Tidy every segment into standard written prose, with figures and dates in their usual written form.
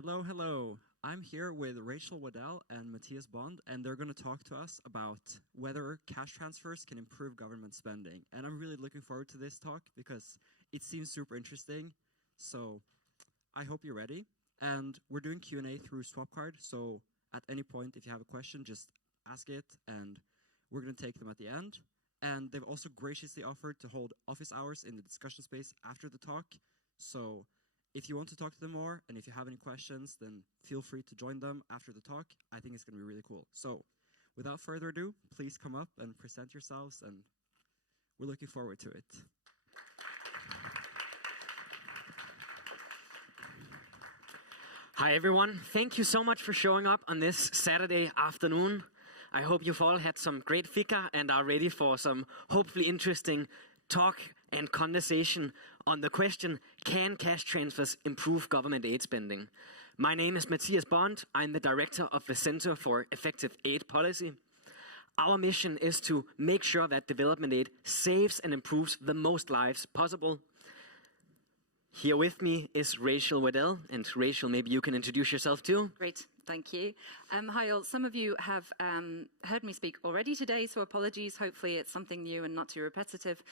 Hello, hello. I'm here with Rachel Waddell and Mathias Bonde, and they're going to talk to us about whether cash transfers can improve government spending. And I'm really looking forward to this talk because it seems super interesting. So I hope you're ready. And we're doing Q&A through Swapcard. So at any point, if you have a question, just ask it, and we're going to take them at the end. And they've also graciously offered to hold office hours in the discussion space after the talk. So if you want to talk to them more, and if you have any questions, then feel free to join them after the talk. I think it's going to be really cool. So without further ado, please come up and present yourselves, and we're looking forward to it. Hi everyone, thank you so much for showing up on this Saturday afternoon. I hope you've all had some great fika and are ready for some hopefully interesting talk and conversation on the question, can cash transfers improve government aid spending? My name is Mathias Bonde. I'm the director of the Center for Effective Aid Policy. Our mission is to make sure that development aid saves and improves the most lives possible. Here with me is Rachel Waddell, and Rachel, maybe you can introduce yourself too. Great, thank you. Hi all, some of you have heard me speak already today, so apologies. Hopefully it's something new and not too repetitive.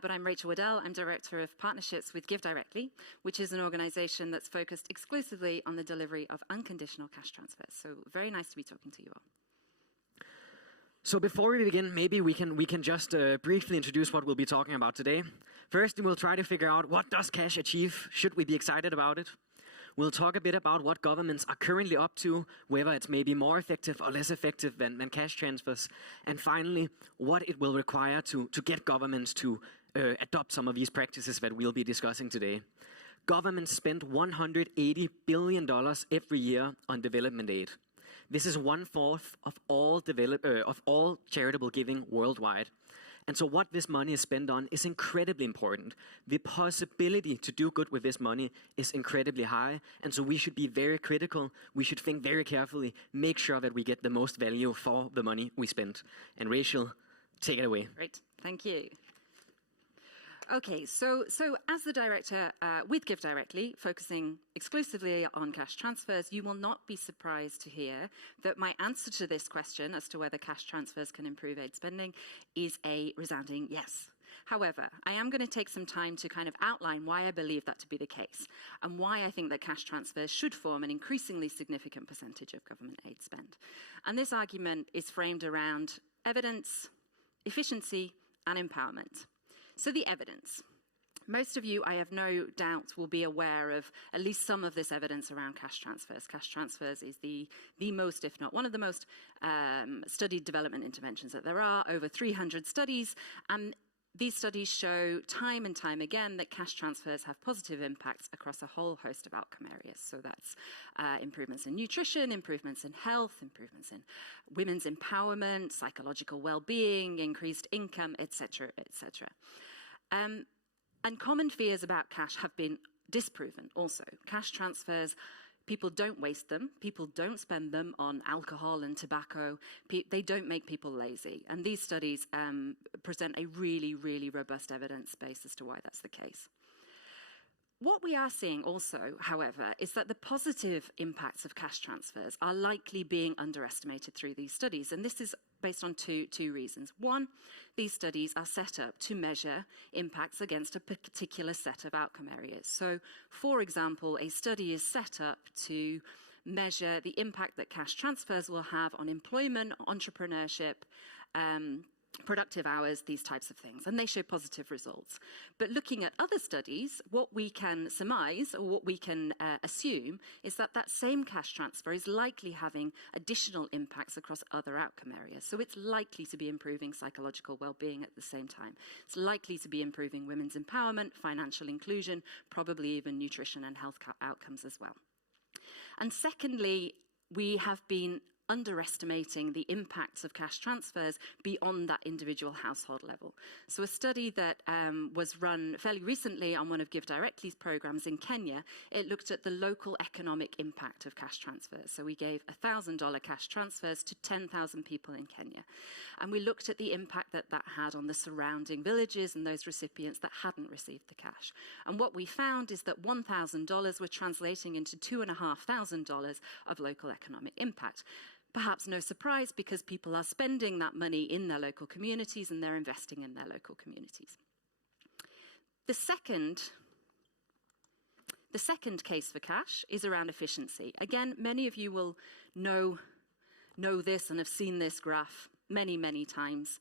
But I'm Rachel Waddell. I'm Director of Partnerships with GiveDirectly, which is an organization that's focused exclusively on the delivery of unconditional cash transfers. So very nice to be talking to you all. So before we begin, maybe we can just briefly introduce what we'll be talking about today. First, we'll try to figure out what does cash achieve? Should we be excited about it? We'll talk a bit about what governments are currently up to, whether it's maybe more effective or less effective than cash transfers. And finally, what it will require to get governments to adopt some of these practices that we'll be discussing today. Governments spend $180 billion every year on development aid. This is 1/4 of all charitable giving worldwide. And so what this money is spent on is incredibly important. The possibility to do good with this money is incredibly high. And so we should be very critical. We should think very carefully, make sure that we get the most value for the money we spend. And Rachel, take it away. Great, thank you. Okay, so as the director with GiveDirectly, focusing exclusively on cash transfers, you will not be surprised to hear that my answer to this question as to whether cash transfers can improve aid spending is a resounding yes. However, I am going to take some time to kind of outline why I believe that to be the case and why I think that cash transfers should form an increasingly significant percentage of government aid spend. And this argument is framed around evidence, efficiency, and empowerment. So the evidence. Most of you, I have no doubt, will be aware of at least some of this evidence around cash transfers. Cash transfers is the most, if not one of the most studied development interventions that there are, over 300 studies. And these studies show time and time again that cash transfers have positive impacts across a whole host of outcome areas. So that's improvements in nutrition, improvements in health, improvements in women's empowerment, psychological well-being, increased income, etc., etc. And common fears about cash have been disproven also. Cash transfers, people don't waste them. People don't spend them on alcohol and tobacco. They don't make people lazy. And these studies present a really, really robust evidence base as to why that's the case. What we are seeing also, however, is that the positive impacts of cash transfers are likely being underestimated through these studies. And this is based on two reasons. One, these studies are set up to measure impacts against a particular set of outcome areas. So, for example, a study is set up to measure the impact that cash transfers will have on employment, entrepreneurship, productive hours, these types of things, and they show positive results. But looking at other studies, what we can surmise or what we can assume is that that same cash transfer is likely having additional impacts across other outcome areas. So it's likely to be improving psychological well-being at the same time. It's likely to be improving women's empowerment, financial inclusion, probably even nutrition and health outcomes as well. And secondly, we have been underestimating the impacts of cash transfers beyond that individual household level. So a study that was run fairly recently on one of GiveDirectly's programs in Kenya, it looked at the local economic impact of cash transfers. So we gave $1,000 cash transfers to 10,000 people in Kenya. And we looked at the impact that that had on the surrounding villages and those recipients that hadn't received the cash. And what we found is that $1,000 were translating into $2,500 of local economic impact. Perhaps no surprise, because people are spending that money in their local communities and they're investing in their local communities. The second case for cash is around efficiency. Again, many of you will know this and have seen this graph many, many times.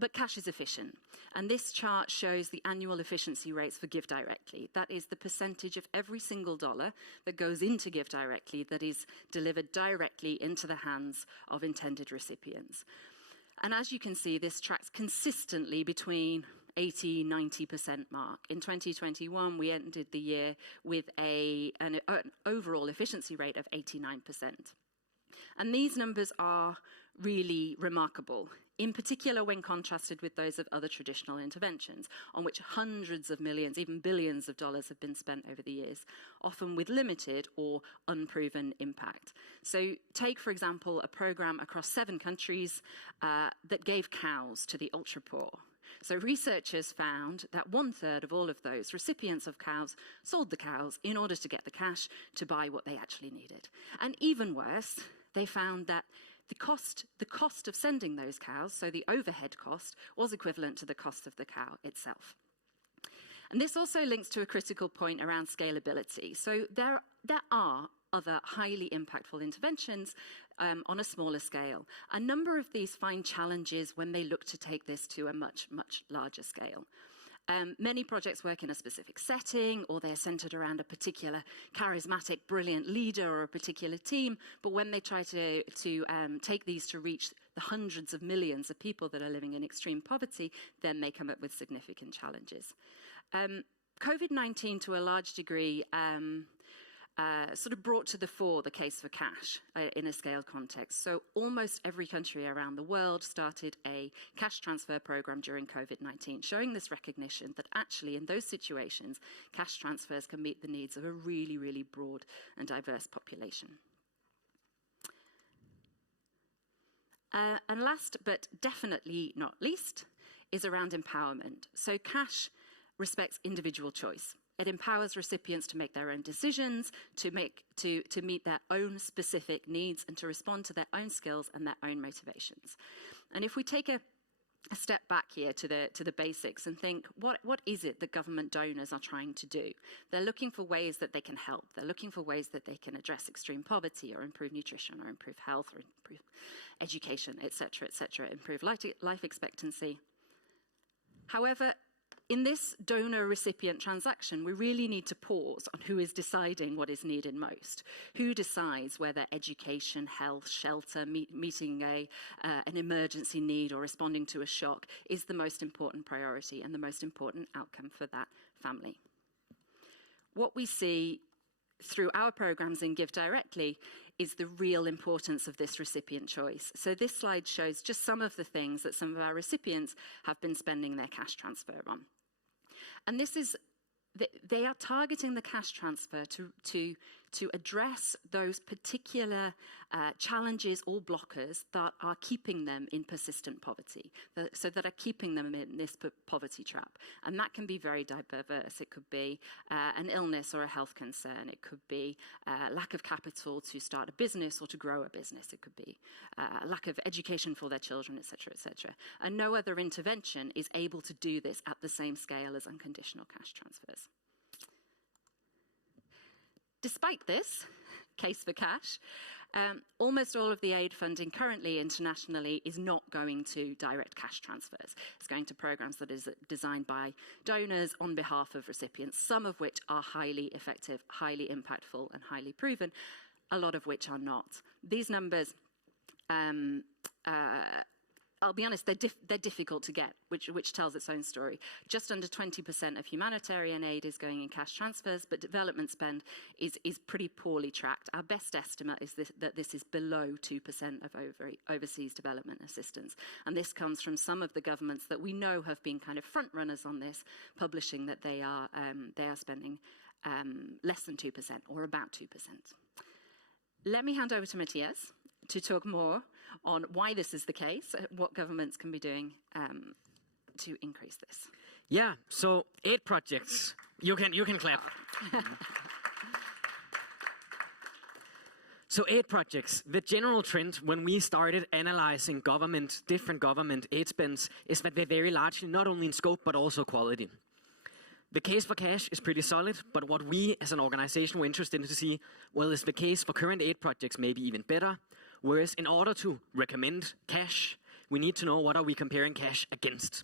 But cash is efficient. And this chart shows the annual efficiency rates for GiveDirectly. That is the percentage of every single dollar that goes into GiveDirectly that is delivered directly into the hands of intended recipients. And as you can see, this tracks consistently between 80-90% mark. In 2021, we ended the year with an overall efficiency rate of 89%. And these numbers are really remarkable, in particular when contrasted with those of other traditional interventions, on which hundreds of millions, even billions of dollars have been spent over the years, often with limited or unproven impact. So take, for example, a program across 7 countries that gave cows to the ultra-poor. So researchers found that 1/3 of all of those recipients of cows sold the cows in order to get the cash to buy what they actually needed. And even worse, they found that the cost of sending those cows, so the overhead cost, was equivalent to the cost of the cow itself. And this also links to a critical point around scalability. So there are other highly impactful interventions on a smaller scale. A number of these find challenges when they look to take this to a much, much larger scale. Many projects work in a specific setting, or they're centered around a particular charismatic, brilliant leader or a particular team. But when they try to take these to reach the hundreds of millions of people that are living in extreme poverty, then they come up with significant challenges. COVID-19, to a large degree, sort of brought to the fore the case for cash in a scale context. So almost every country around the world started a cash transfer program during COVID-19, showing this recognition that actually in those situations, cash transfers can meet the needs of a really, really broad and diverse population. And last but definitely not least is around empowerment. So cash respects individual choice. It empowers recipients to make their own decisions, to meet their own specific needs, and to respond to their own skills and their own motivations. And if we take a step back here to the basics and think, what is it that government donors are trying to do? They're looking for ways that they can help. They're looking for ways that they can address extreme poverty, or improve nutrition, or improve health, or improve education, etc., improve life expectancy. However, in this donor-recipient transaction, we really need to pause on who is deciding what is needed most. Who decides whether education, health, shelter, meeting an emergency need or responding to a shock is the most important priority and the most important outcome for that family. What we see through our programs in GiveDirectly is the real importance of this recipient choice. So this slide shows just some of the things that some of our recipients have been spending their cash transfer on. And this is, they are targeting the cash transfer to address those particular challenges or blockers that are keeping them in persistent poverty, so that are keeping them in this poverty trap. And that can be very diverse. It could be an illness or a health concern. It could be lack of capital to start a business or to grow a business. It could be lack of education for their children, etc., etc. And no other intervention is able to do this at the same scale as unconditional cash transfers. Despite this case for cash, almost all of the aid funding currently internationally is not going to direct cash transfers. It's going to programs that is designed by donors on behalf of recipients, some of which are highly effective, highly impactful, and highly proven, a lot of which are not. These numbers I'll be honest, they're difficult to get, which tells its own story. Just under 20% of humanitarian aid is going in cash transfers, but development spend is pretty poorly tracked. Our best estimate is that this is below 2% of overseas development assistance. And this comes from some of the governments that we know have been kind of front runners on this, publishing that they are spending less than 2% or about 2%. Let me hand over to Mathias to talk more on why this is the case, what governments can be doing to increase this. Yeah, so aid projects. You can clap. So aid projects, the general trend when we started analyzing different government aid spends is that they vary largely not only in scope but also quality. The case for cash is pretty solid, but what we as an organization were interested in to see, well, is the case for current aid projects maybe even better? Whereas in order to recommend cash, we need to know what are we comparing cash against.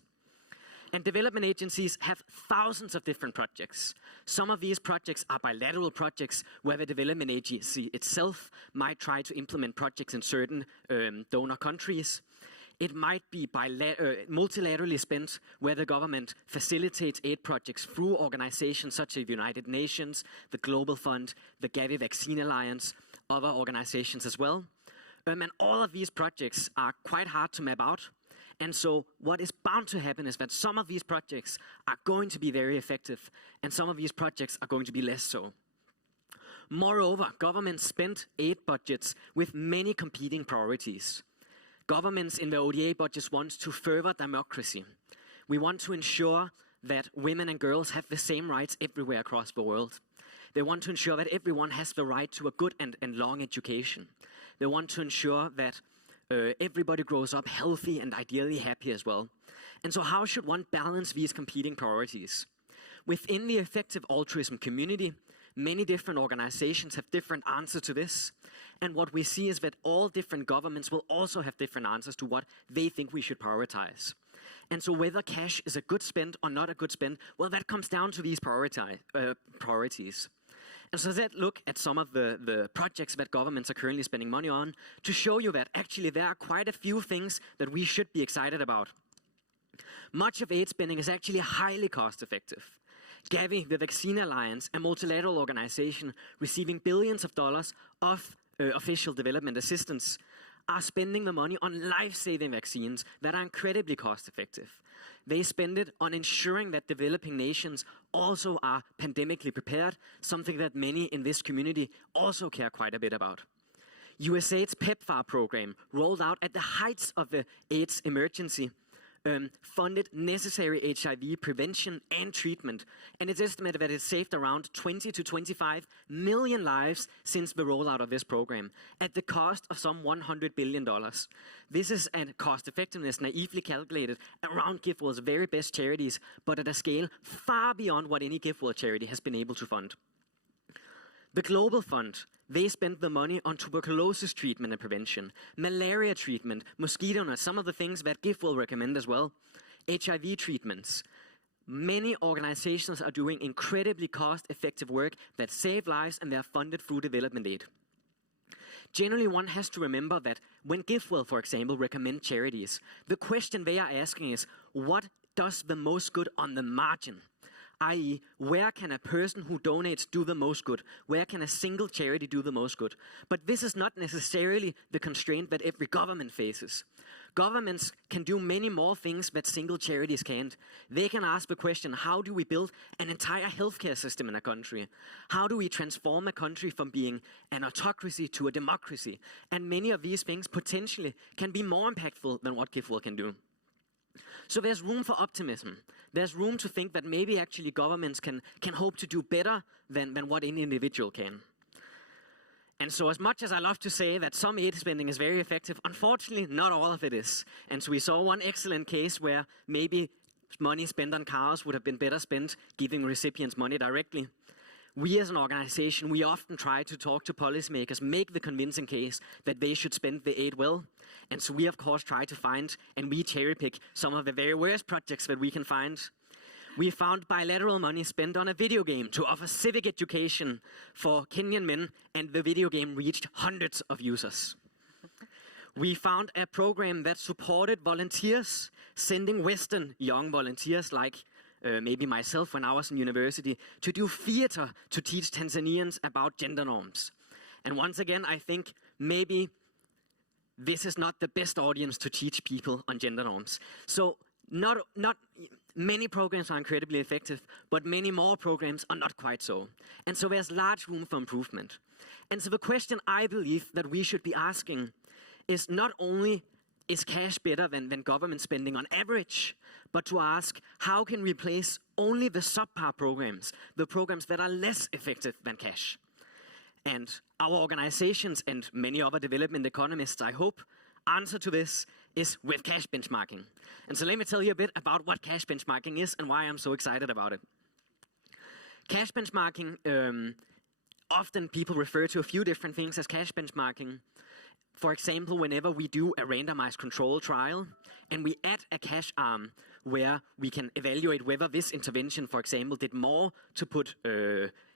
And development agencies have thousands of different projects. Some of these projects are bilateral projects where the development agency itself might try to implement projects in certain donor countries. It might be multilaterally spent where the government facilitates aid projects through organizations such as the United Nations, the Global Fund, the Gavi Vaccine Alliance, other organizations as well. And all of these projects are quite hard to map out. And so what is bound to happen is that some of these projects are going to be very effective and some of these projects are going to be less so. Moreover, governments spend aid budgets with many competing priorities. Governments in the ODA budgets want to further democracy. We want to ensure that women and girls have the same rights everywhere across the world. They want to ensure that everyone has the right to a good and long education. They want to ensure that everybody grows up healthy and ideally happy as well. And so how should one balance these competing priorities? Within the effective altruism community, many different organizations have different answers to this. And what we see is that all different governments will also have different answers to what they think we should prioritize. And so whether cash is a good spend or not a good spend, well, that comes down to these priorities. And so let's look at some of the projects that governments are currently spending money on to show you that actually there are quite a few things that we should be excited about. Much of aid spending is actually highly cost effective. Gavi, the Vaccine Alliance, a multilateral organization receiving billions of dollars of official development assistance, are spending the money on life-saving vaccines that are incredibly cost-effective. They spend it on ensuring that developing nations also are pandemically prepared, something that many in this community also care quite a bit about. USAID's PEPFAR program, rolled out at the heights of the AIDS emergency, funded necessary HIV prevention and treatment, and it's estimated that it's saved around 20 to 25 million lives since the rollout of this program, at the cost of some $100 billion. This is a cost effectiveness naively calculated around GiveWell's very best charities, but at a scale far beyond what any GiveWell charity has been able to fund. The Global Fund, they spend the money on tuberculosis treatment and prevention, malaria treatment, mosquito nets, some of the things that GiveWell recommend as well, HIV treatments. Many organizations are doing incredibly cost-effective work that save lives and they are funded through development aid. Generally, one has to remember that when GiveWell, for example, recommend charities, the question they are asking is, what does the most good on the margin? I.e., where can a person who donates do the most good? Where can a single charity do the most good? But this is not necessarily the constraint that every government faces. Governments can do many more things that single charities can't. They can ask the question, how do we build an entire healthcare system in a country? How do we transform a country from being an autocracy to a democracy? And many of these things potentially can be more impactful than what GiveWell can do. So there's room for optimism. There's room to think that maybe actually governments can hope to do better than what any individual can. And so as much as I love to say that some aid spending is very effective, unfortunately not all of it is. And so we saw one excellent case where maybe money spent on cars would have been better spent giving recipients money directly. We as an organization, we often try to talk to policymakers, make the convincing case that they should spend the aid well. And so we, of course, try to find and we cherry pick some of the very worst projects that we can find. We found bilateral money spent on a video game to offer civic education for Kenyan men, and the video game reached hundreds of users. we found a program that supported volunteers, sending Western young volunteers like maybe myself when I was in university, to do theater to teach Tanzanians about gender norms. And once again, I think maybe this is not the best audience to teach people on gender norms. So not many programs are incredibly effective, but many more programs are not quite so. And so there's large room for improvement. And so the question I believe that we should be asking is not only is cash better than government spending on average, but to ask how can we replace only the subpar programs, the programs that are less effective than cash. And our organizations and many other development economists, I hope, answer to this is with cash benchmarking. And so let me tell you a bit about what cash benchmarking is and why I'm so excited about it. Cash benchmarking, often people refer to a few different things as cash benchmarking. For example, whenever we do a randomized control trial and we add a cash arm where we can evaluate whether this intervention, for example, did more to put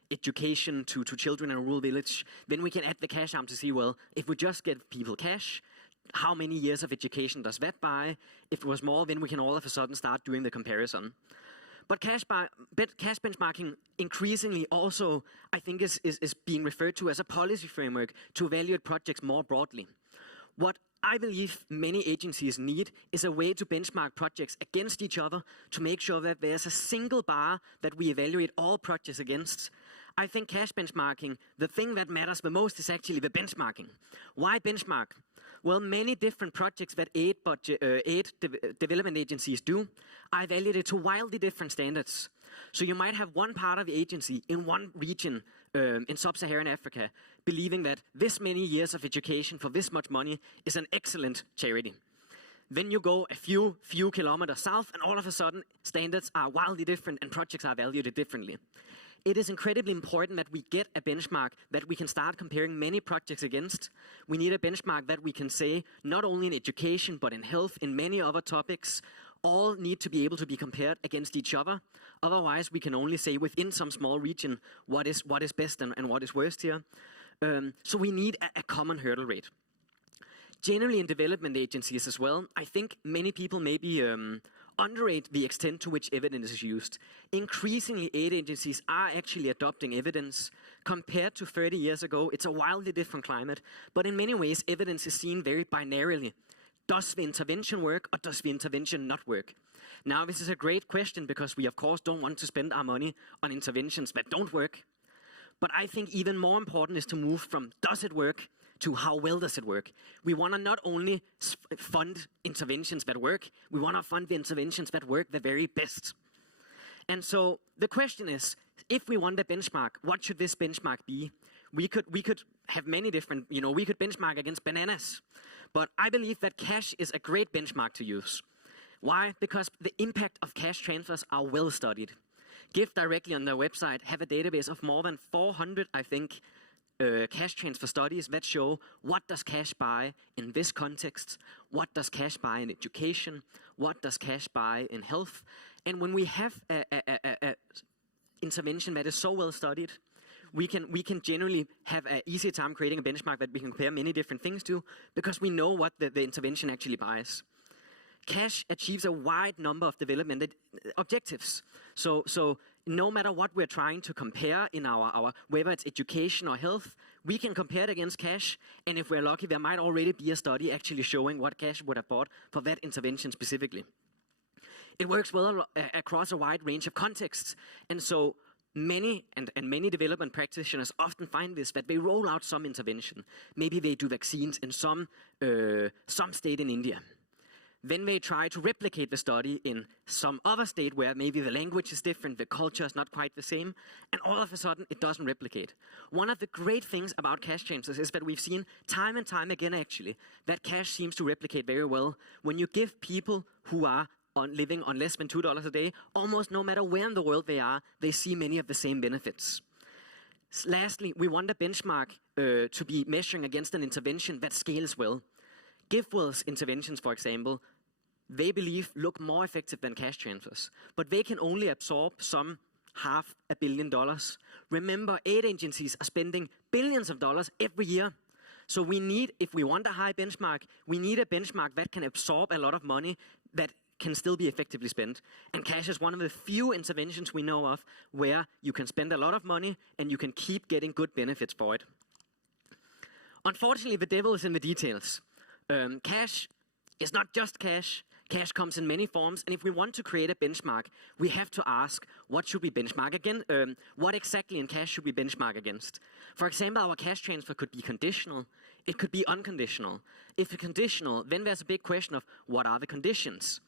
education to children in a rural village, then we can add the cash arm to see, well, if we just give people cash, how many years of education does that buy? If it was more, then we can all of a sudden start doing the comparison. But cash benchmarking increasingly also, I think, is being referred to as a policy framework to evaluate projects more broadly. What I believe many agencies need is a way to benchmark projects against each other to make sure that there's a single bar that we evaluate all projects against. I think cash benchmarking, the thing that matters the most is actually the benchmarking. Why benchmark? Well, many different projects that aid development agencies do are evaluated to wildly different standards. So you might have one part of the agency in one region in sub-Saharan Africa believing that this many years of education for this much money is an excellent charity. Then you go a few kilometers south and all of a sudden standards are wildly different and projects are evaluated differently. It is incredibly important that we get a benchmark that we can start comparing many projects against. We need a benchmark that we can say, not only in education, but in health, in many other topics, all need to be able to be compared against each other. Otherwise, we can only say within some small region what is best and what is worst here. So we need a common hurdle rate. Generally in development agencies as well, I think many people maybe underrate the extent to which evidence is used. Increasingly, aid agencies are actually adopting evidence. Compared to 30 years ago, it's a wildly different climate, but in many ways, evidence is seen very binarily. Does the intervention work or does the intervention not work? Now, this is a great question because we, of course, don't want to spend our money on interventions that don't work. But I think even more important is to move from does it work to how well does it work. We want to not only fund interventions that work, we want to fund the interventions that work the very best. And so the question is, if we want a benchmark, what should this benchmark be? We could have many different, we could benchmark against bananas. But I believe that cash is a great benchmark to use. Why? Because the impact of cash transfers are well studied. GiveDirectly on their website have a database of more than 400, I think, cash transfer studies that show what does cash buy in this context, what does cash buy in education, what does cash buy in health. And when we have a intervention that is so well studied, we can generally have an easy time creating a benchmark that we can compare many different things to because we know what the intervention actually buys. Cash achieves a wide number of development objectives. So no matter what we're trying to compare in our whether it's education or health, we can compare it against cash. And if we're lucky, there might already be a study actually showing what cash would have bought for that intervention specifically. It works well across a wide range of contexts. And so many development practitioners often find this, that they roll out some intervention. Maybe they do vaccines in some state in India. Then they try to replicate the study in some other state where maybe the language is different, the culture is not quite the same, and all of a sudden it doesn't replicate. One of the great things about cash transfers is that we've seen time and time again actually that cash seems to replicate very well. When you give people who are living on less than $2 a day, almost no matter where in the world they are, they see many of the same benefits. Lastly, we want a benchmark to be measuring against an intervention that scales well. GiveWell's interventions, for example, they believe look more effective than cash transfers, but they can only absorb some $500 million. Remember, aid agencies are spending billions of dollars every year. So we need, if we want a high benchmark, we need a benchmark that can absorb a lot of money that can still be effectively spent. And cash is one of the few interventions we know of where you can spend a lot of money and you can keep getting good benefits for it. Unfortunately, the devil is in the details. Cash is not just cash. Cash comes in many forms, and if we want to create a benchmark, we have to ask, what should we benchmark against? What exactly in cash should we benchmark against? For example, our cash transfer could be conditional. It could be unconditional. If it's conditional, then there's a big question of what are the conditions?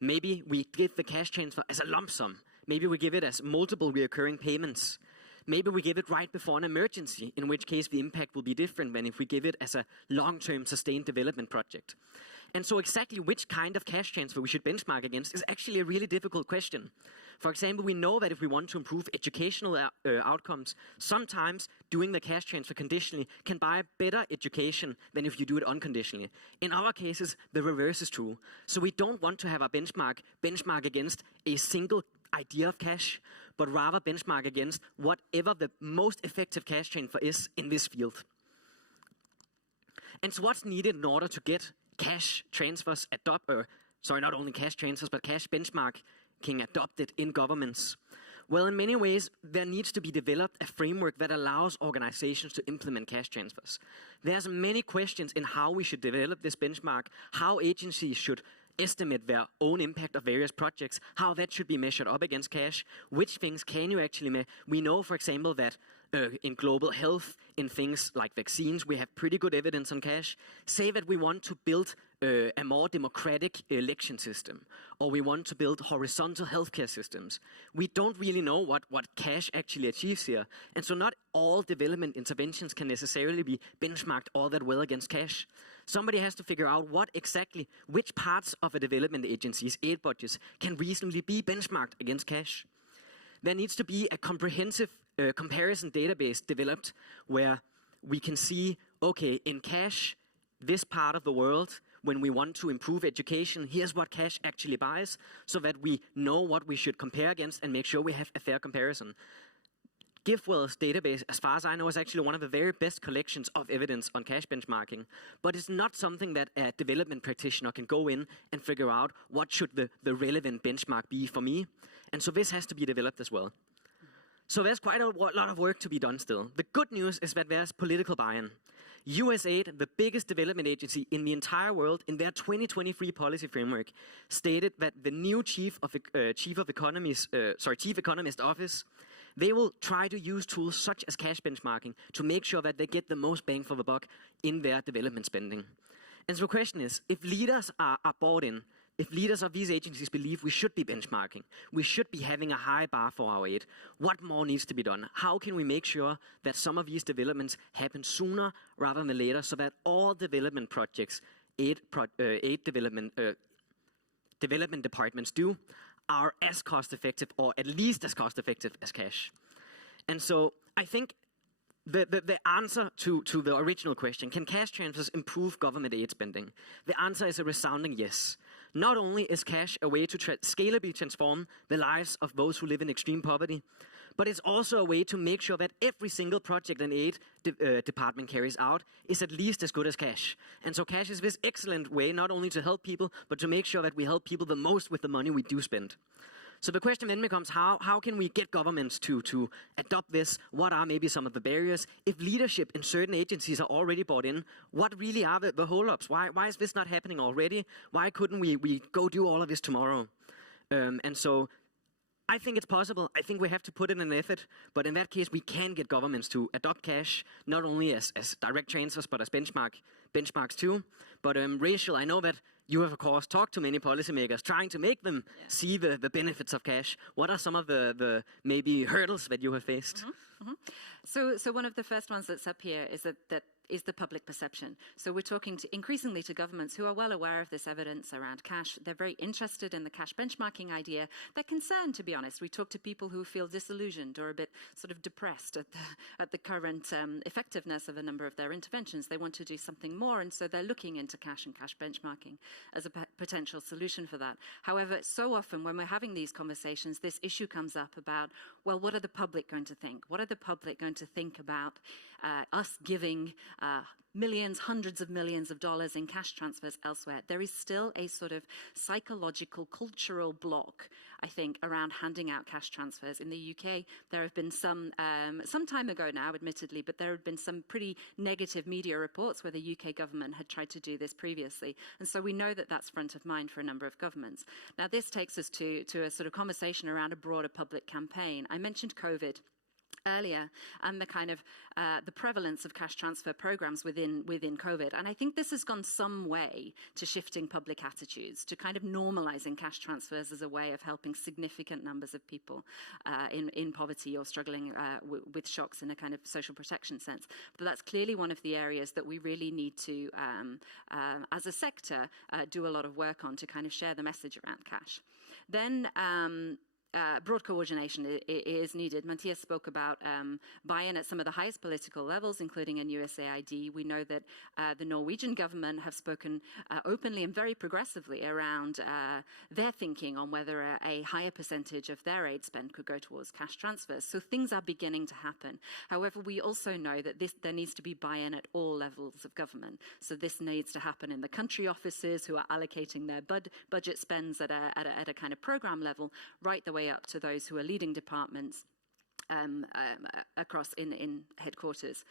Maybe we give the cash transfer as a lump sum. Maybe we give it as multiple recurring payments. Maybe we give it right before an emergency, in which case the impact will be different than if we give it as a long-term sustained development project. And so exactly which kind of cash transfer we should benchmark against is actually a really difficult question. For example, we know that if we want to improve educational outcomes, sometimes doing the cash transfer conditionally can buy better education than if you do it unconditionally. In our cases, the reverse is true. So we don't want to have a benchmark against a single idea of cash, but rather benchmark against whatever the most effective cash transfer is in this field. And so what's needed in order to get cash transfers not only cash transfers, but cash benchmarking adopted in governments? Well, in many ways, there needs to be developed a framework that allows organizations to implement cash transfers. There's many questions in how we should develop this benchmark, how agencies should estimate their own impact of various projects, how that should be measured up against cash, which things can you actually measure. We know, for example, that in global health, in things like vaccines, we have pretty good evidence on cash. Say that we want to build a more democratic election system, or we want to build horizontal healthcare systems. We don't really know what cash actually achieves here. And so not all development interventions can necessarily be benchmarked all that well against cash. Somebody has to figure out which parts of a development agency's aid budgets can reasonably be benchmarked against cash. There needs to be a comprehensive comparison database developed where we can see, okay, in cash, this part of the world, when we want to improve education, here's what cash actually buys, so that we know what we should compare against and make sure we have a fair comparison. GiveWell's database, as far as I know, is actually one of the very best collections of evidence on cash benchmarking, but it's not something that a development practitioner can go in and figure out what should the relevant benchmark be for me. And so this has to be developed as well. So there's quite a lot of work to be done still. The good news is that there's political buy-in. USAID, the biggest development agency in the entire world, in their 2023 policy framework, stated that the new chief economist office, they will try to use tools such as cash benchmarking to make sure that they get the most bang for the buck in their development spending. And so the question is, if leaders are bought in, if leaders of these agencies believe we should be benchmarking, we should be having a high bar for our aid, what more needs to be done? How can we make sure that some of these developments happen sooner rather than later, so that all development projects, development departments do, are as cost effective, or at least as cost effective as cash? And so I think the answer to the original question, can cash transfers improve government aid spending? The answer is a resounding yes. Not only is cash a way to scalably transform the lives of those who live in extreme poverty, but it's also a way to make sure that every single project an aid department carries out is at least as good as cash. And so cash is this excellent way not only to help people, but to make sure that we help people the most with the money we do spend. So the question then becomes, how can we get governments to adopt this? What are maybe some of the barriers? If leadership in certain agencies are already bought in, what really are the hold-ups? Why is this not happening already? Why couldn't we go do all of this tomorrow? And so I think it's possible. I think we have to put in an effort. But in that case, we can get governments to adopt cash, not only as direct transfers, but as benchmarks too. But Rachel, I know that you have, of course, talked to many policymakers trying to make them see the benefits of cash. What are some of the maybe hurdles that you have faced? Mm-hmm. Mm-hmm. So one of the first ones that's up here is that is the public perception. So we're talking increasingly to governments who are well aware of this evidence around cash. They're very interested in the cash benchmarking idea. They're concerned, to be honest. We talk to people who feel disillusioned or a bit sort of depressed at the current effectiveness of a number of their interventions. They want to do something more, and so they're looking into cash and cash benchmarking as a potential solution for that. However, so often when we're having these conversations, this issue comes up about, well, what are the public going to think? What are the public going to think about us giving millions, hundreds of millions of dollars in cash transfers elsewhere, there is still a sort of psychological, cultural block, I think, around handing out cash transfers. In the UK, there have been some time ago now, admittedly, but there have been some pretty negative media reports where the UK government had tried to do this previously. And so we know that that's front of mind for a number of governments. Now, this takes us to a sort of conversation around a broader public campaign. I mentioned COVID earlier, and the kind of the prevalence of cash transfer programs within COVID. And I think this has gone some way to shifting public attitudes, to kind of normalizing cash transfers as a way of helping significant numbers of people in poverty or struggling with shocks in a kind of social protection sense. But that's clearly one of the areas that we really need to, as a sector, do a lot of work on to kind of share the message around cash. Then broad coordination is needed. Mathias spoke about buy-in at some of the highest political levels, including in USAID. We know that the Norwegian government have spoken openly and very progressively around their thinking on whether a higher percentage of their aid spend could go towards cash transfers. So things are beginning to happen. However, we also know that there needs to be buy-in at all levels of government. So this needs to happen in the country offices who are allocating their budget spends at a kind of program level, right the way up to those who are leading departments across in headquarters.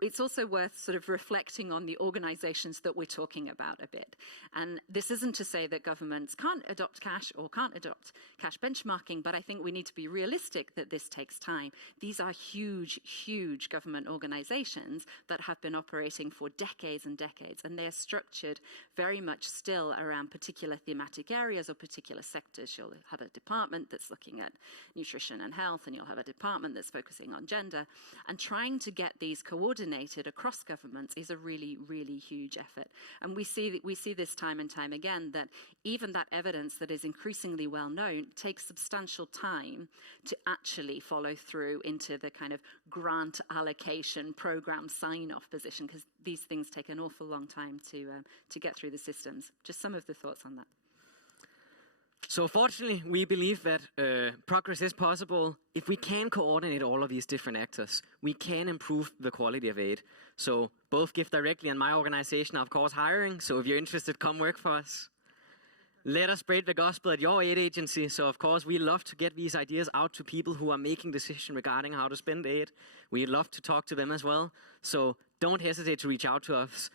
It's also worth sort of reflecting on the organizations that we're talking about a bit. And this isn't to say that governments can't adopt cash or can't adopt cash benchmarking, but I think we need to be realistic that this takes time. These are huge, huge government organizations that have been operating for decades and decades, and they're structured very much still around particular thematic areas or particular sectors. You'll have a department that's looking at nutrition and health, and you'll have a department that's focusing on gender. And trying to get these coordinated across governments is a really, really huge effort. And we see this time and time again, that even that evidence that is increasingly well known takes substantial time to actually follow through into the kind of grant allocation program sign-off position, because these things take an awful long time to get through the systems. Just some of the thoughts on that. So fortunately, we believe that progress is possible. If we can coordinate all of these different actors, we can improve the quality of aid. So both GiveDirectly and my organization are, of course, hiring. So if you're interested, come work for us. Let us spread the gospel at your aid agency. So, of course, we love to get these ideas out to people who are making decisions regarding how to spend aid. We'd love to talk to them as well. So don't hesitate to reach out to us.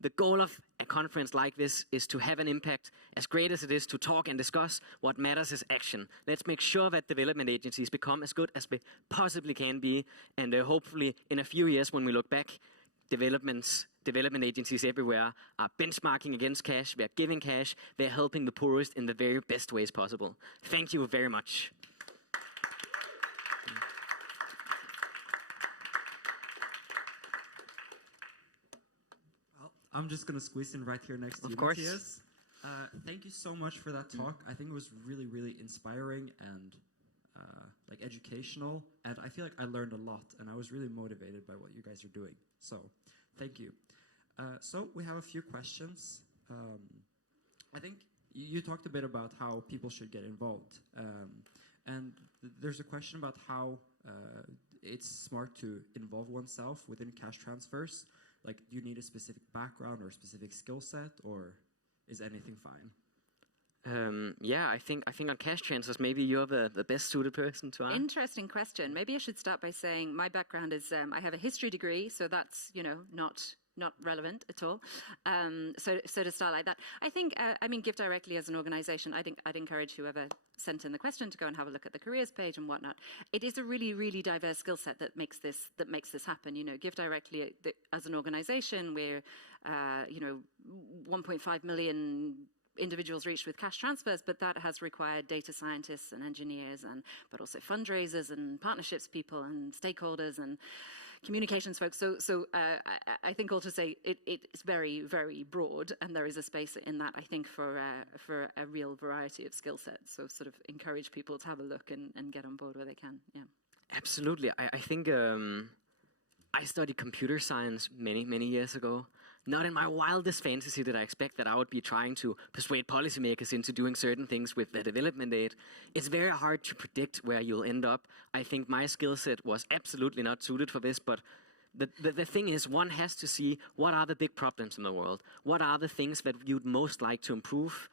The goal of a conference like this is to have an impact, as great as it is to talk and discuss. What matters is action. Let's make sure that development agencies become as good as they possibly can be. And hopefully, in a few years, when we look back, development agencies everywhere are benchmarking against cash. They're giving cash. They're helping the poorest in the very best ways possible. Thank you very much. I'm just going to squeeze in right here next to you, Mathias. Thank you so much for that talk. I think it was really, really inspiring and like educational. And I feel like I learned a lot, and I was really motivated by what you guys are doing. So thank you. So we have a few questions. I think you talked a bit about how people should get involved. And there's a question about how it's smart to involve oneself within cash transfers. Like, do you need a specific background or a specific skill set, or is anything fine? Yeah, I think on cash transfers, maybe you're the best suited person to answer. Interesting question. Maybe I should start by saying my background is I have a history degree, so that's not relevant at all. So to start like that, I think I mean GiveDirectly as an organization, I'd encourage whoever sent in the question to go and have a look at the careers page and whatnot. It is a really, really diverse skill set that makes this happen. GiveDirectly as an organization, we're 1.5 million individuals reached with cash transfers, but that has required data scientists and engineers, but also fundraisers and partnerships people and stakeholders and communications folks. So I think all to say it's very, very broad, and there is a space in that, I think, for a real variety of skill sets. So sort of encourage people to have a look and get on board where they can. Yeah. Absolutely. I think I studied computer science many years ago. Not in my wildest fantasy did I expect that I would be trying to persuade policymakers into doing certain things with their development aid. It's very hard to predict where you'll end up. I think my skill set was absolutely not suited for this, but The thing is, one has to see what are the big problems in the world, what are the things that you'd most like to improve,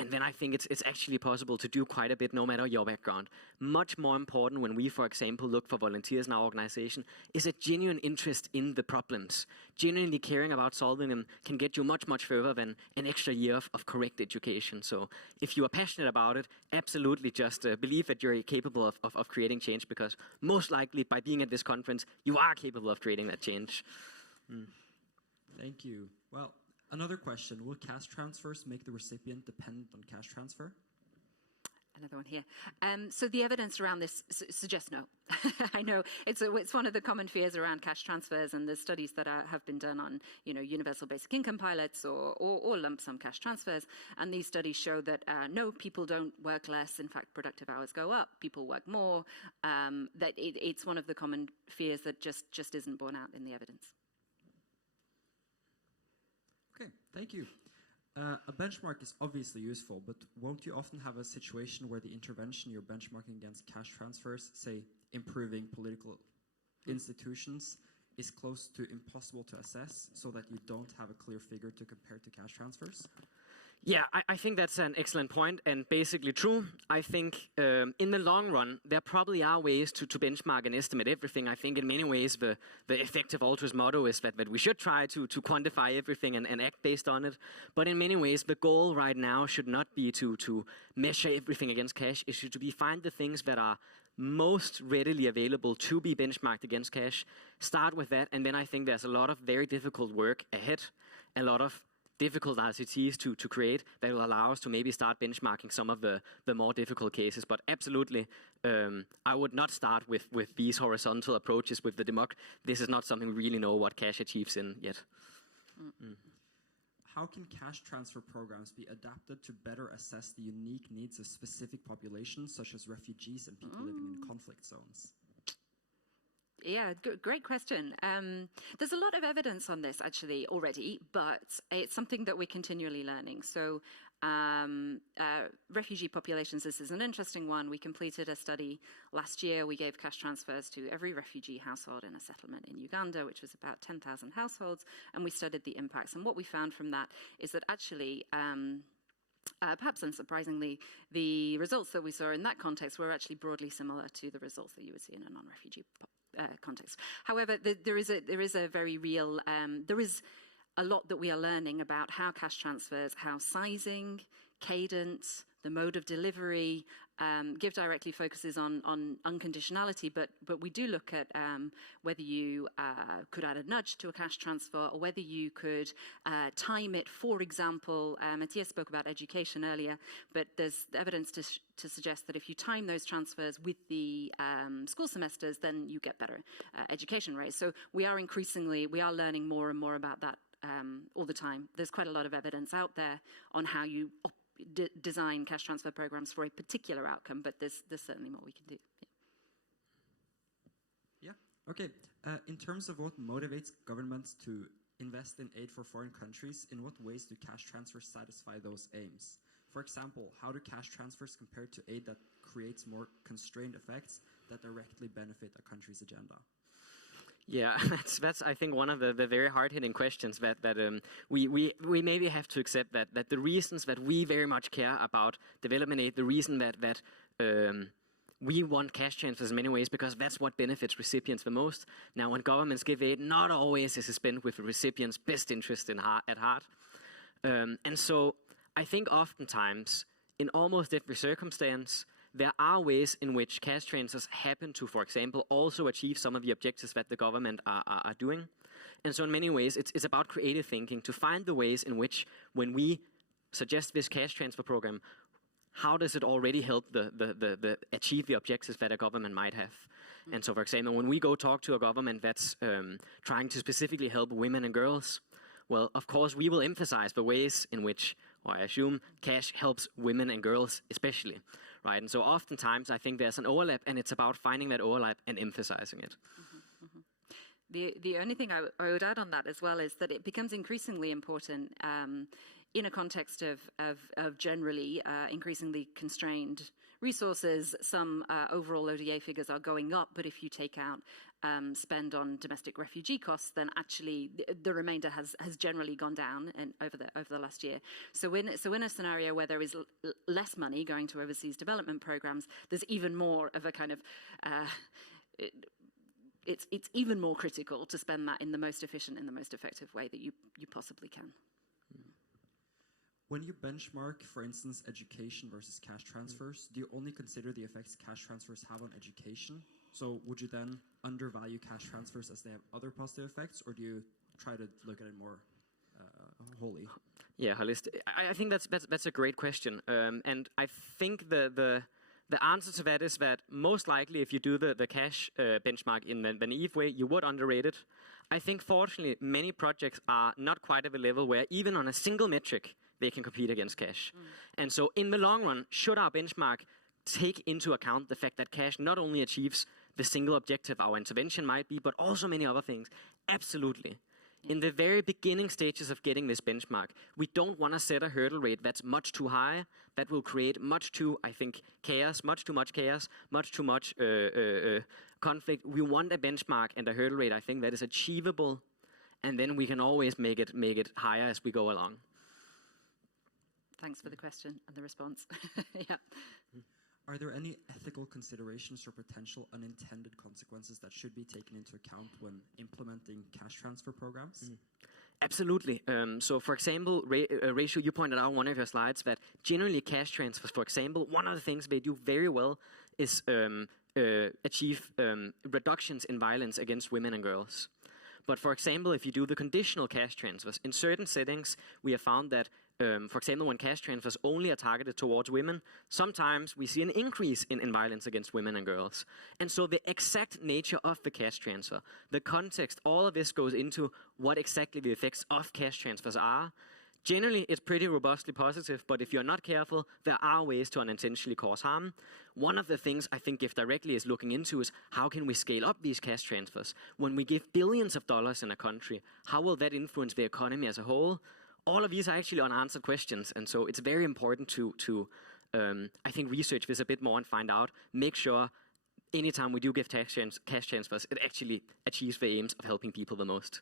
and then I think it's actually possible to do quite a bit no matter your background. Much more important when we, for example, look for volunteers in our organization is a genuine interest in the problems. Genuinely caring about solving them can get you much, much further than an extra year of correct education. So if you are passionate about it, absolutely just believe that you're capable of creating change, because most likely by being at this conference, you are capable of creating that change. Thank you. Well, another question, will cash transfers make the recipient dependent on cash transfer? Another one here. So the evidence around this suggests no. I know it's one of the common fears around cash transfers, and the studies that have been done on universal basic income pilots or lump sum cash transfers, and these studies show that no, people don't work less. In fact, productive hours go up. People work more. That it's one of the common fears that just isn't borne out in the evidence. Okay, thank you. A benchmark is obviously useful, but won't you often have a situation where the intervention you're benchmarking against cash transfers, say improving political institutions, is close to impossible to assess, so that you don't have a clear figure to compare to cash transfers? Yeah, I think that's an excellent point, and basically true. I think in the long run, there probably are ways to benchmark and estimate everything. I think in many ways the effective altruist motto is that we should try to quantify everything and act based on it. But in many ways, the goal right now should not be to measure everything against cash. It should be find the things that are most readily available to be benchmarked against cash. Start with that, and then I think there's a lot of very difficult work ahead, a lot of difficult RCTs to create that will allow us to maybe start benchmarking some of the more difficult cases. But absolutely, I would not start with these horizontal approaches with the This is not something we really know what cash achieves in yet. How can cash transfer programs be adapted to better assess the unique needs of specific populations, such as refugees and people living in conflict zones? Yeah, great question. There's a lot of evidence on this actually already, but it's something that we're continually learning. So refugee populations, this is an interesting one. We completed a study last year. We gave cash transfers to every refugee household in a settlement in Uganda, which was about 10,000 households, and we studied the impacts. And what we found from that is that actually perhaps unsurprisingly, the results that we saw in that context were actually broadly similar to the results that you would see in a non-refugee context. However, there is a very real, there is a lot that we are learning about how cash transfers, how sizing, cadence, the mode of delivery. GiveDirectly focuses on unconditionality, but we do look at whether you could add a nudge to a cash transfer, or whether you could time it. For example, Mathias spoke about education earlier, but there's evidence to suggest that if you time those transfers with the school semesters, then you get better education rates. So we are learning more and more about that all the time. There's quite a lot of evidence out there on how you design cash transfer programs for a particular outcome, but there's certainly more we can do. Yeah. Okay. In terms of what motivates governments to invest in aid for foreign countries, in what ways do cash transfers satisfy those aims? For example, how do cash transfers compare to aid that creates more constrained effects that directly benefit a country's agenda? Yeah, that's I think one of the very hard-hitting questions that we maybe have to accept that the reasons that we very much care about development aid, the reason that we want cash transfers in many ways, because that's what benefits recipients the most. Now, when governments give aid, not always is it spent with the recipient's best interest at heart. And so I think oftentimes, in almost every circumstance, there are ways in which cash transfers happen to, for example, also achieve some of the objectives that the government are doing. And so in many ways, it's about creative thinking to find the ways in which, when we suggest this cash transfer program, how does it already help achieve the objectives that a government might have? And so, for example, when we go talk to a government that's trying to specifically help women and girls, well, of course, we will emphasize the ways in which, or I assume, cash helps women and girls especially. Right? And so oftentimes I think there's an overlap, and it's about finding that overlap and emphasizing it. The only thing I would add on that as well is that it becomes increasingly important in a context of generally increasingly constrained resources, some overall ODA figures are going up, but if you take out spend on domestic refugee costs, then actually the remainder has generally gone down over the last year. So in a scenario where there is less money going to overseas development programs, there's even more of a kind of it's even more critical to spend that in the most efficient and the most effective way that you possibly can. When you benchmark, for instance, education versus cash transfers, do you only consider the effects cash transfers have on education? So would you then undervalue cash transfers as they have other positive effects, or do you try to look at it more wholly? Yeah, holistic. I think that's a great question, and I think the answer to that is that most likely, if you do the cash benchmark in the naive way, you would underrate it. I think, fortunately, many projects are not quite at a level where even on a single metric they can compete against cash. And so, in the long run, should our benchmark take into account the fact that cash not only achieves the single objective our intervention might be, but also many other things? Absolutely. In the very beginning stages of getting this benchmark, we don't want to set a hurdle rate that's much too high. That will create much too, I think, chaos, much too much conflict. We want a benchmark and a hurdle rate, I think, that is achievable, and then we can always make it higher as we go along. Thanks for the question and the response. Yeah. Are there any ethical considerations or potential unintended consequences that should be taken into account when implementing cash transfer programs? Absolutely. So, for example, Rachel, you pointed out on one of your slides that generally cash transfers, for example, one of the things they do very well is achieve reductions in violence against women and girls. But, for example, if you do the conditional cash transfers, in certain settings, we have found that for example, when cash transfers only are targeted towards women, sometimes we see an increase in violence against women and girls. And so the exact nature of the cash transfer, the context, all of this goes into what exactly the effects of cash transfers are. Generally, it's pretty robustly positive, but if you're not careful, there are ways to unintentionally cause harm. One of the things I think GiveDirectly is looking into is how can we scale up these cash transfers? When we give billions of dollars in a country, how will that influence the economy as a whole? All of these are actually unanswered questions, and so it's very important to I think, research this a bit more and find out, make sure anytime we do give cash transfers, it actually achieves the aims of helping people the most.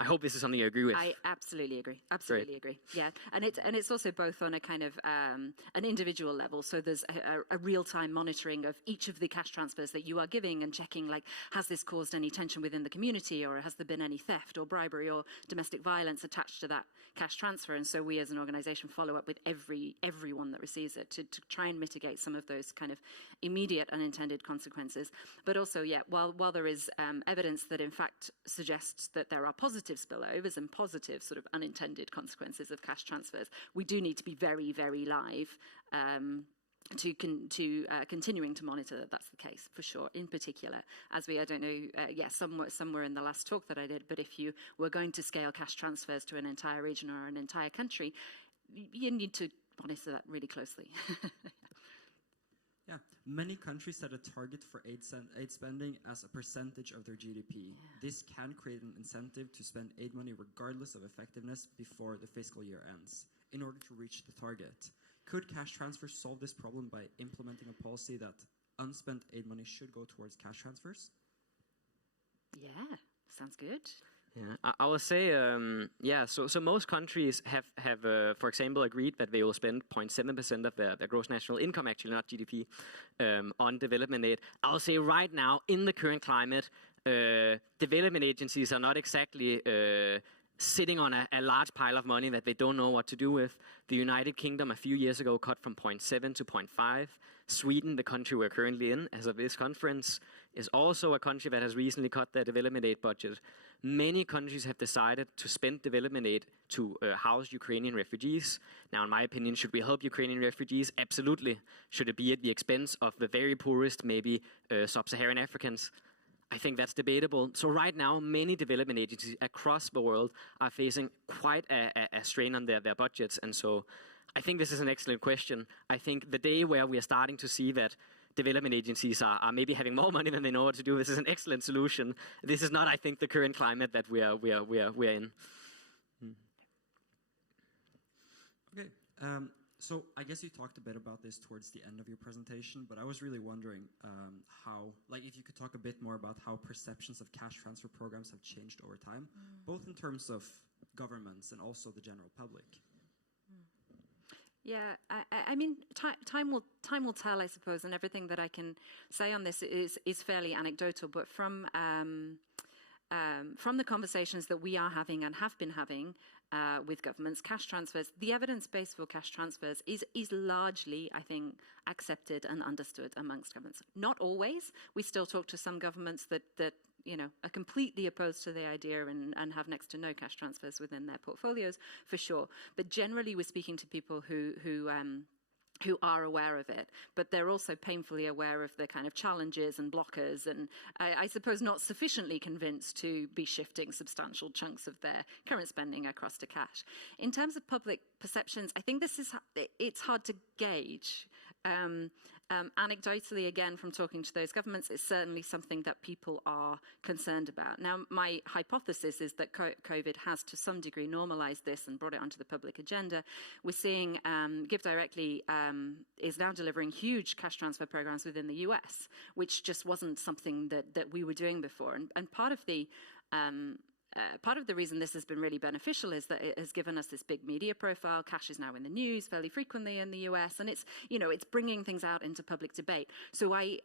I hope this is something you agree with. I absolutely agree. Absolutely agree. Yeah, and it's also both on a kind of an individual level. So there's a real-time monitoring of each of the cash transfers that you are giving and checking, like, has this caused any tension within the community, or has there been any theft or bribery or domestic violence attached to that cash transfer? And so we as an organization follow up with everyone that receives it to try and mitigate some of those kind of immediate unintended consequences. But also, yeah, while there is evidence that in fact suggests that there are positive spillovers and positive sort of unintended consequences of cash transfers, we do need to be very, very live to continuing to monitor that that's the case, for sure. In particular, as I don't know, somewhere in the last talk that I did, but if you were going to scale cash transfers to an entire region or an entire country, you need to monitor that really closely. Yeah, many countries set a target for aid spending as a percentage of their GDP. Yeah. This can create an incentive to spend aid money regardless of effectiveness before the fiscal year ends in order to reach the target. Could cash transfers solve this problem by implementing a policy that unspent aid money should go towards cash transfers? Yeah, sounds good. Yeah, I will say, so most countries have for example, agreed that they will spend 0.7% of their gross national income, actually not GDP, on development aid. I'll say right now, in the current climate, development agencies are not exactly sitting on a large pile of money that they don't know what to do with. The United Kingdom a few years ago cut from 0.7 to 0.5. Sweden, the country we're currently in as of this conference, is also a country that has recently cut their development aid budget. Many countries have decided to spend development aid to house Ukrainian refugees. Now, in my opinion, should we help Ukrainian refugees? Absolutely. Should it be at the expense of the very poorest, maybe sub-Saharan Africans? I think that's debatable. So right now, many development agencies across the world are facing quite a strain on their budgets. And so I think this is an excellent question. I think the day where we are starting to see that development agencies are maybe having more money than they know what to do, this is an excellent solution. This is not, I think, the current climate that we are in. Okay. So I guess you talked a bit about this towards the end of your presentation, but I was really wondering if you could talk a bit more about how perceptions of cash transfer programs have changed over time, both in terms of governments and also the general public. Yeah, I mean, time will tell, I suppose, and everything that I can say on this is fairly anecdotal. But from the conversations that we are having and have been having with governments, cash transfers, the evidence base for cash transfers is largely, I think, accepted and understood amongst governments. Not always. We still talk to some governments that are completely opposed to the idea and have next to no cash transfers within their portfolios, for sure. But generally, we're speaking to people who are aware of it, but they're also painfully aware of the kind of challenges and blockers, and I suppose not sufficiently convinced to be shifting substantial chunks of their current spending across to cash. In terms of public perceptions, I think it's hard to gauge. Anecdotally, again, from talking to those governments, it's certainly something that people are concerned about. Now, my hypothesis is that COVID has to some degree normalized this and brought it onto the public agenda. We're seeing GiveDirectly is now delivering huge cash transfer programs within the US, which just wasn't something that we were doing before. And part of the reason this has been really beneficial is that it has given us this big media profile. Cash is now in the news fairly frequently in the US, and it's bringing things out into public debate. So I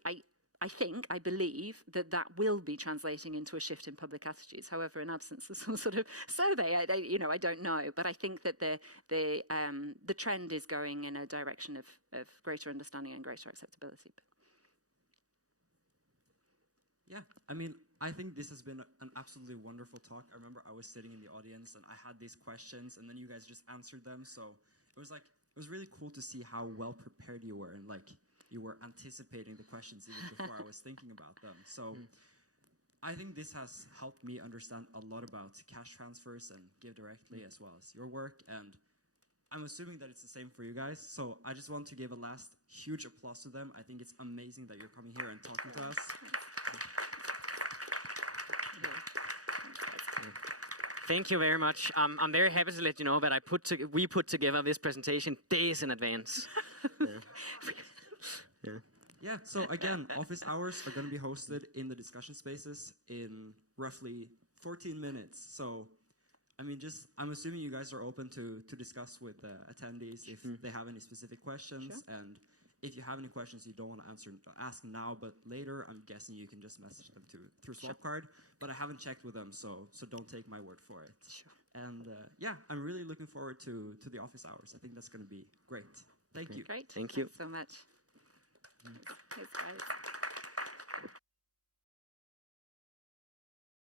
believe that will be translating into a shift in public attitudes. However, in absence of some sort of survey, I don't know. But I think that the trend is going in a direction of greater understanding and greater acceptability. Yeah, I mean, I think this has been an absolutely wonderful talk. I remember I was sitting in the audience and I had these questions, and then you guys just answered them. So it was really cool to see how well prepared you were, and you were anticipating the questions even before I was thinking about them. So I think this has helped me understand a lot about cash transfers and GiveDirectly as well as your work, and I'm assuming that it's the same for you guys. So I just want to give a last huge applause to them. I think it's amazing that you're coming here and talking to us. Thank you very much. I'm very happy to let you know that we put together this presentation days in advance. Yeah, so again, office hours are going to be hosted in the discussion spaces in roughly 14 minutes. So, I mean, I'm assuming you guys are open to discuss with attendees if they have any specific questions. Sure. And if you have any questions you don't want to ask now, but later, I'm guessing you can just message them through Swapcard. But I haven't checked with them, so don't take my word for it. Sure. And yeah, I'm really looking forward to the office hours. I think that's going to be great. Thank you. Great. Thank you so much. Thanks, guys.